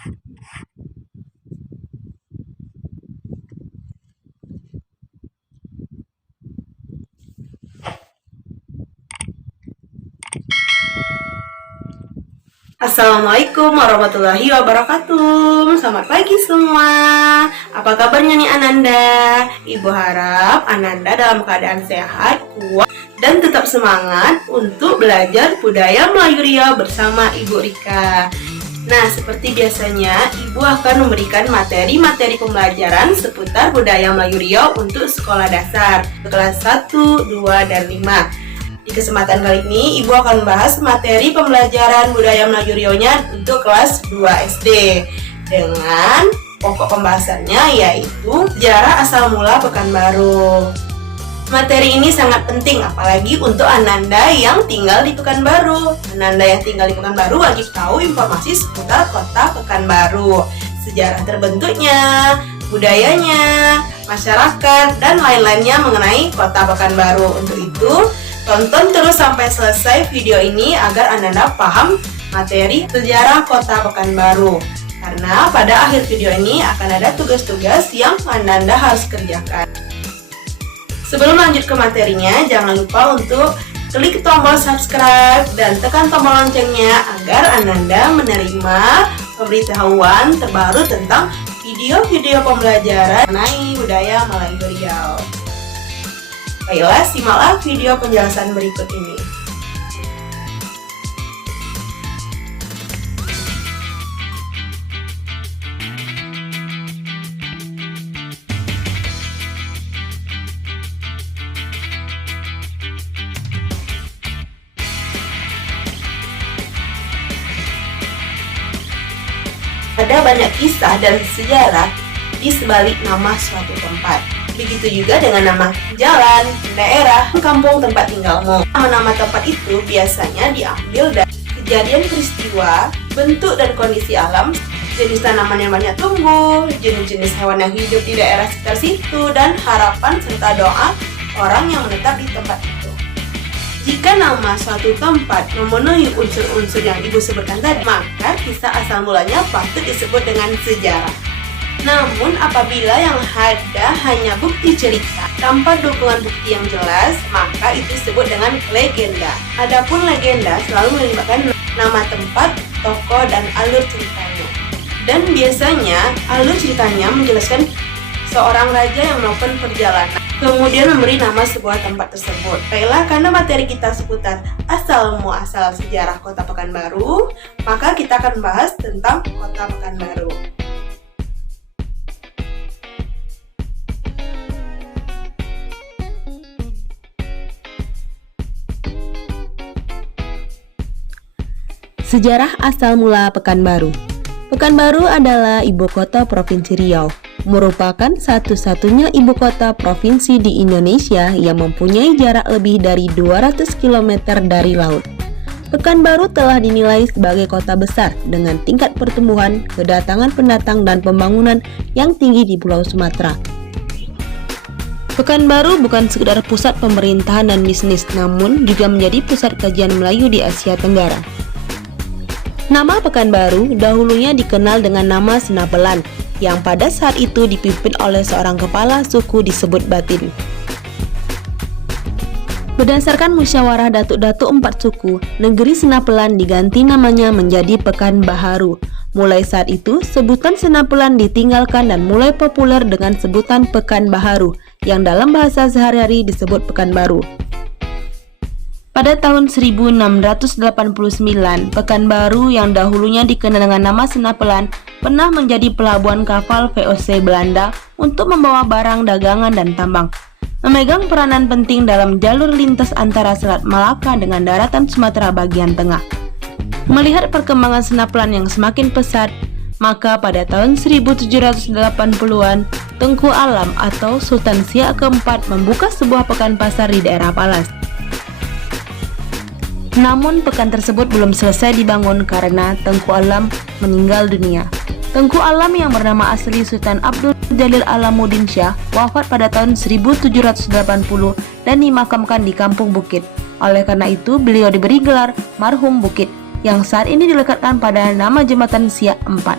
Assalamualaikum warahmatullahi wabarakatuh. Selamat pagi semua. Apa kabarnya nih Ananda? Ibu harap Ananda dalam keadaan sehat, kuat, dan tetap semangat untuk belajar budaya Melayu Riau bersama Ibu Rika. Nah, seperti biasanya, Ibu akan memberikan materi-materi pembelajaran seputar budaya Melayu Riau untuk sekolah dasar, kelas 1, 2, dan 5. Di kesempatan kali ini, Ibu akan membahas materi pembelajaran budaya Melayu Riau-nya untuk kelas 2 SD dengan pokok pembahasannya yaitu sejarah asal mula Pekanbaru. Materi ini sangat penting apalagi untuk Ananda yang tinggal di Pekanbaru. Ananda yang tinggal di Pekanbaru wajib tahu informasi seputar kota Pekanbaru, sejarah terbentuknya, budayanya, masyarakat, dan lain-lainnya mengenai kota Pekanbaru. Untuk itu, tonton terus sampai selesai video ini agar Ananda paham materi sejarah kota Pekanbaru. Karena pada akhir video ini akan ada tugas-tugas yang Ananda harus kerjakan. Sebelum lanjut ke materinya, jangan lupa untuk klik tombol subscribe dan tekan tombol loncengnya agar Ananda menerima pemberitahuan terbaru tentang video-video pembelajaran mengenai budaya Melayu Riau. Baiklah, simaklah video penjelasan berikut ini. Ada banyak kisah dan sejarah di sebalik nama suatu tempat. Begitu juga dengan nama jalan, daerah, kampung tempat tinggalmu. Nama-nama tempat itu biasanya diambil dari kejadian peristiwa, bentuk dan kondisi alam, jenis tanaman yang banyak tumbuh, jenis-jenis hewan yang hidup di daerah sekitar situ, dan harapan serta doa orang yang menetap di tempat itu. Jika nama suatu tempat memenuhi unsur-unsur yang Ibu sebutkan tadi, maka kisah asal mulanya patut disebut dengan sejarah. Namun apabila yang ada hanya bukti cerita tanpa dukungan bukti yang jelas, maka itu disebut dengan legenda. Adapun legenda selalu melibatkan nama tempat, tokoh, dan alur ceritanya. Dan biasanya alur ceritanya menjelaskan seorang raja yang melakukan perjalanan, kemudian memberi nama sebuah tempat tersebut. Baiklah, karena materi kita seputar asal-muasal sejarah kota Pekanbaru, maka kita akan bahas tentang kota Pekanbaru. Sejarah asal mula Pekanbaru. Pekanbaru adalah ibu kota Provinsi Riau, merupakan satu-satunya ibu kota provinsi di Indonesia yang mempunyai jarak lebih dari 200 km dari laut. Pekanbaru telah dinilai sebagai kota besar dengan tingkat pertumbuhan, kedatangan pendatang, dan pembangunan yang tinggi di Pulau Sumatera. Pekanbaru bukan sekedar pusat pemerintahan dan bisnis, namun juga menjadi pusat kajian Melayu di Asia Tenggara. Nama Pekanbaru dahulunya dikenal dengan nama Senapelan, yang pada saat itu dipimpin oleh seorang kepala suku disebut Batin. Berdasarkan musyawarah datuk-datuk 4 suku, negeri Senapelan diganti namanya menjadi Pekanbaharu. Mulai saat itu, sebutan Senapelan ditinggalkan dan mulai populer dengan sebutan Pekanbaharu, yang dalam bahasa sehari-hari disebut Pekanbaru. Pada tahun 1689, Pekanbaru yang dahulunya dikenal dengan nama Senapelan pernah menjadi pelabuhan kapal VOC Belanda untuk membawa barang dagangan dan tambang, memegang peranan penting dalam jalur lintas antara Selat Malaka dengan daratan Sumatera bagian tengah. Melihat perkembangan Senapelan yang semakin pesat, maka pada tahun 1780-an, Tengku Alam atau Sultan Siak keempat membuka sebuah pekan pasar di daerah Palas. Namun pekan tersebut belum selesai dibangun karena Tengku Alam meninggal dunia. Tengku Alam yang bernama asli Sultan Abdul Jalil Alamuddin Syah wafat pada tahun 1780 dan dimakamkan di Kampung Bukit. Oleh karena itu beliau diberi gelar Marhum Bukit yang saat ini dilekatkan pada nama Jembatan Siak IV.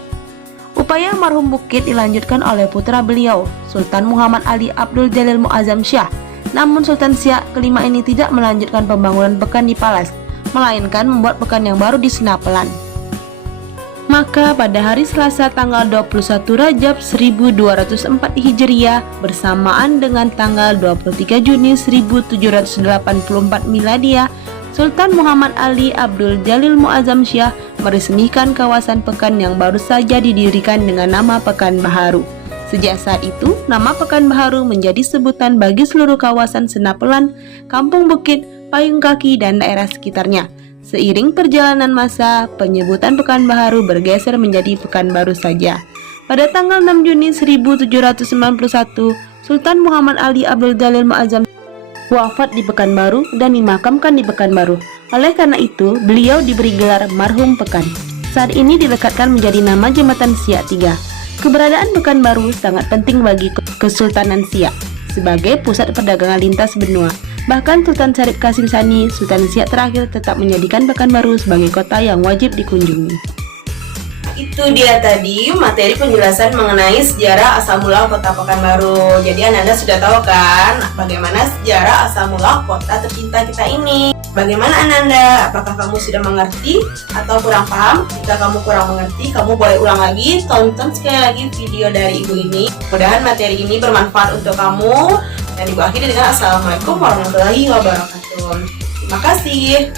Upaya marhum Bukit dilanjutkan oleh putra beliau, Sultan Muhammad Ali Abdul Jalil Muazzam Shah. Namun Sultan Siak kelima ini tidak melanjutkan pembangunan pekan di Palas, melainkan membuat pekan yang baru di Senapelan. Maka pada hari Selasa tanggal 21 Rajab 1204 Hijriah bersamaan dengan tanggal 23 Juni 1784 Miladiah, Sultan Muhammad Ali Abdul Jalil Muazzam Shah meresmikan kawasan pekan yang baru saja didirikan dengan nama Pekan Baharu. Sejak saat itu, nama Pekan Baharu menjadi sebutan bagi seluruh kawasan Senapelan, Kampung Bukit, Payung Kaki, dan daerah sekitarnya. Seiring perjalanan masa, penyebutan Pekan Baharu bergeser menjadi Pekanbaru saja. Pada tanggal 6 Juni 1791, Sultan Muhammad Ali Abdul Jalil Muazzam wafat di Pekanbaru dan dimakamkan di Pekanbaru. Oleh karena itu, beliau diberi gelar marhum Pekan. Saat ini dilekatkan menjadi nama Jembatan Siak III. Keberadaan Pekanbaru sangat penting bagi Kesultanan Siak sebagai pusat perdagangan lintas benua. Bahkan Sultan Syarif Qasim Tsani, Sultan Siak terakhir, tetap menjadikan Pekanbaru sebagai kota yang wajib dikunjungi. Itu dia tadi materi penjelasan mengenai sejarah asal mula kota Pekanbaru. Jadi Ananda sudah tahu kan bagaimana sejarah asal mula kota tercinta kita ini. Bagaimana Ananda? Apakah kamu sudah mengerti atau kurang paham? Jika kamu kurang mengerti, kamu boleh ulang lagi, tonton sekali lagi video dari ibu ini. Mudah-mudahan materi ini bermanfaat untuk kamu. Dan ibu akhiri dengan Assalamualaikum warahmatullahi wabarakatuh. Terima kasih.